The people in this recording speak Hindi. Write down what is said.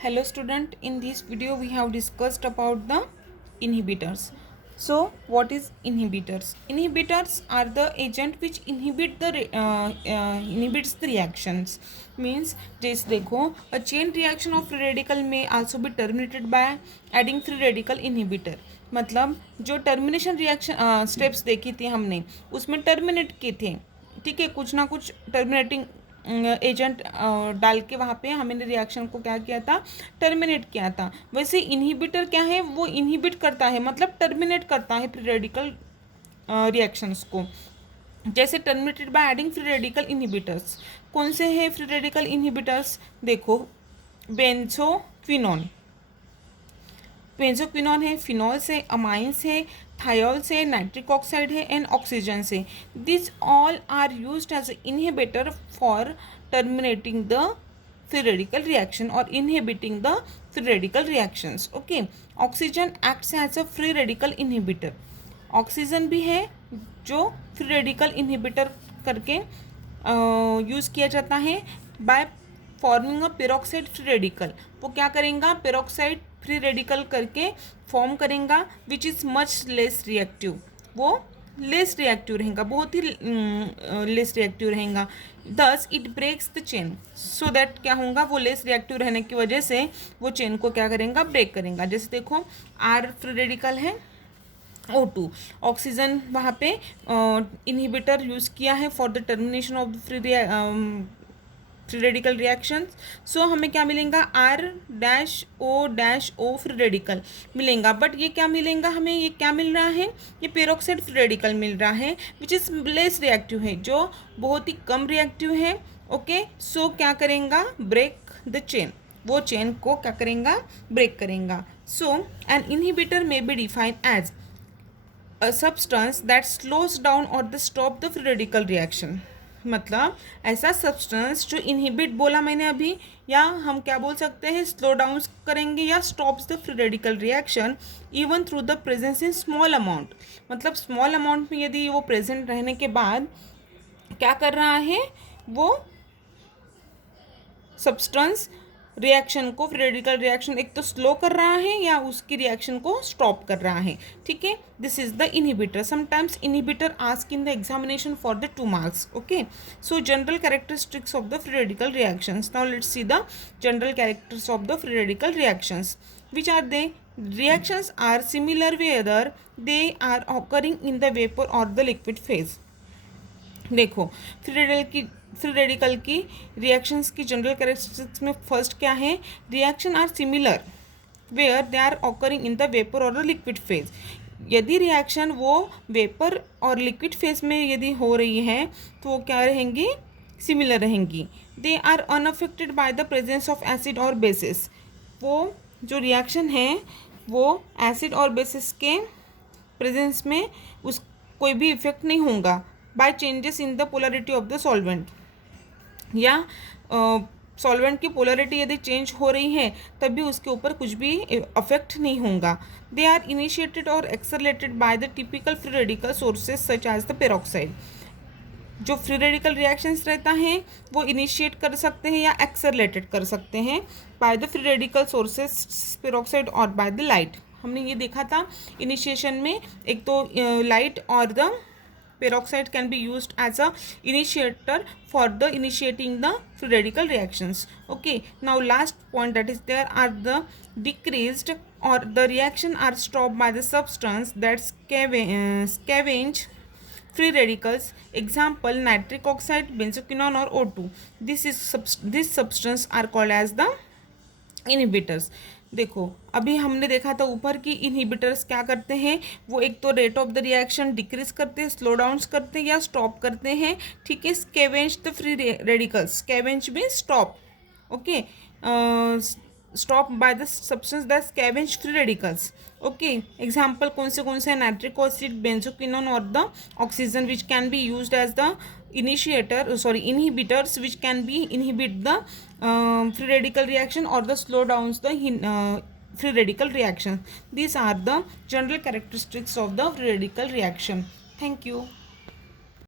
Hello student, in this video we have discussed about the inhibitors. So what is inhibitors? Inhibitors are the agent which inhibits the reactions. Means just देखो a chain reaction of free radical may also be terminated by adding free radical inhibitor. मतलब जो टर्मिनेशन रिएक्शन स्टेप्स देखी थी हमने उसमें टर्मिनेट किए थे, ठीक है, कुछ ना कुछ टर्मिनेटिंग एजेंट डाल के वहाँ पे हमने रिएक्शन को क्या किया था, टर्मिनेट किया था। वैसे इनहिबिटर क्या है, वो इनहिबिट करता है, मतलब टर्मिनेट करता है फ्री रेडिकल रिएक्शंस को। जैसे terminated by adding free radical inhibitors. कौन से हैं फ्री रेडिकल इनहिबिटर्स? देखो, बेंजोक्विनोन है, फिनॉल्स है, अमाइंस है, थायोल्स है, नाइट्रिक ऑक्साइड है एंड ऑक्सीजन है। This all are used as inhibitor for terminating the free radical reaction और inhibiting the free radical reactions. Okay, oxygen acts as a free radical inhibitor. Oxygen भी है जो फ्री रेडिकल इनहिबिटर करके यूज़ किया जाता है by forming a peroxide free radical. वो क्या करेगा, पेरोक्साइड फ्री रेडिकल करके फॉर्म करेगा which is much less reactive. वो लेस रिएक्टिव रहेगा, बहुत ही लेस रिएक्टिव रहेगा। Thus it breaks the chain, so that क्या होगा, वो लेस रिएक्टिव रहने की वजह से वो चेन को क्या करेगा, ब्रेक करेगा। जैसे देखो, आर फ्री रेडिकल है, O2, ऑक्सीजन वहाँ पे इनहिबिटर यूज़ किया है for the termination of the free radical reactions. So हमें क्या मिलेगा, R-O-O फ्री रेडिकल मिलेगा। बट ये क्या मिलेगा हमें, ये क्या मिल रहा है, ये पेरोक्साइड फ्री रेडिकल मिल रहा है विच इज़ लेस रिएक्टिव है, जो बहुत ही कम रिएक्टिव है। ओके, सो क्या करेगा, ब्रेक द चेन, वो चेन को क्या करेगा, ब्रेक करेगा। So an inhibitor may be defined as a substance that slows down or the stop the free radical reaction। मतलब ऐसा सब्सटेंस जो इनहिबिट बोला मैंने अभी, या हम क्या बोल सकते हैं, स्लो डाउन करेंगे या stops the free radical reaction even through the presence in small amount. मतलब स्मॉल अमाउंट में यदि वो प्रेजेंट रहने के बाद क्या कर रहा है, वो सब्सटेंस रिएक्शन को, फ्री रेडिकल रिएक्शन एक तो स्लो कर रहा है या उसकी रिएक्शन को स्टॉप कर रहा है। ठीक है, this is the inhibitor. Sometimes inhibitor ask in the examination for the 2 marks। Okay, so general characteristics of the free radical reactions. Now let's see the general characters of the free radical reactions. Which are they? Reactions are similar whether they are occurring in the vapour और द लिक्विड फेज। देखो, फ्री रेडिकल की रिएक्शंस की जनरल कैरेक्टरिस्टिक्स में फर्स्ट क्या है, reaction are similar where they are occurring in the vapour और द लिक्विड फेज। यदि रिएक्शन वो वेपर और लिक्विड फेज में यदि हो रही है तो वो क्या रहेंगी, सिमिलर रहेंगी। They are unaffected by the presence of acid और बेसिस। वो जो रिएक्शन है वो एसिड और बेसिस के प्रेजेंस में उस कोई भी इफेक्ट नहीं होगा by changes in the polarity of the solvent. या सॉल्वेंट की पोलरिटी यदि चेंज हो रही है तब भी उसके ऊपर कुछ भी अफेक्ट नहीं होगा। दे आर इनिशिएटेड और accelerated by the typical free radical sources such as the peroxide. जो फ्री रेडिकल रिएक्शंस रहता है वो इनिशिएट कर सकते हैं या एक्सेलरेटेड कर सकते हैं by the free radical sources peroxide और बाय द लाइट। हमने ये देखा था इनिशिएशन में, एक तो लाइट और the peroxide can be used as a initiator for the initiating the free radical reactions। Okay, now last point that is there are the decreased or the reaction are stopped by the substance that scavenge free radicals। Example, nitric oxide, benzoquinone or O2। This substance are called as the inhibitors. देखो, अभी हमने देखा था ऊपर की इनहिबिटर्स क्या करते हैं, वो एक तो rate of the reaction decrease करते हैं, स्लो डाउन करते हैं या स्टॉप करते हैं। ठीक है, scavenge the free radicals, scavenge mean stop. Okay, stop by the substance that scavenge free radicals. Okay, example कौन से हैं, नाइट्रिक एसिड, बेंजोक्विनोन और the oxygen which can be used as the inhibitors which can be inhibit the free radical reaction or the slow downs the free radical reaction. These are the general characteristics of the free radical reaction. Thank you.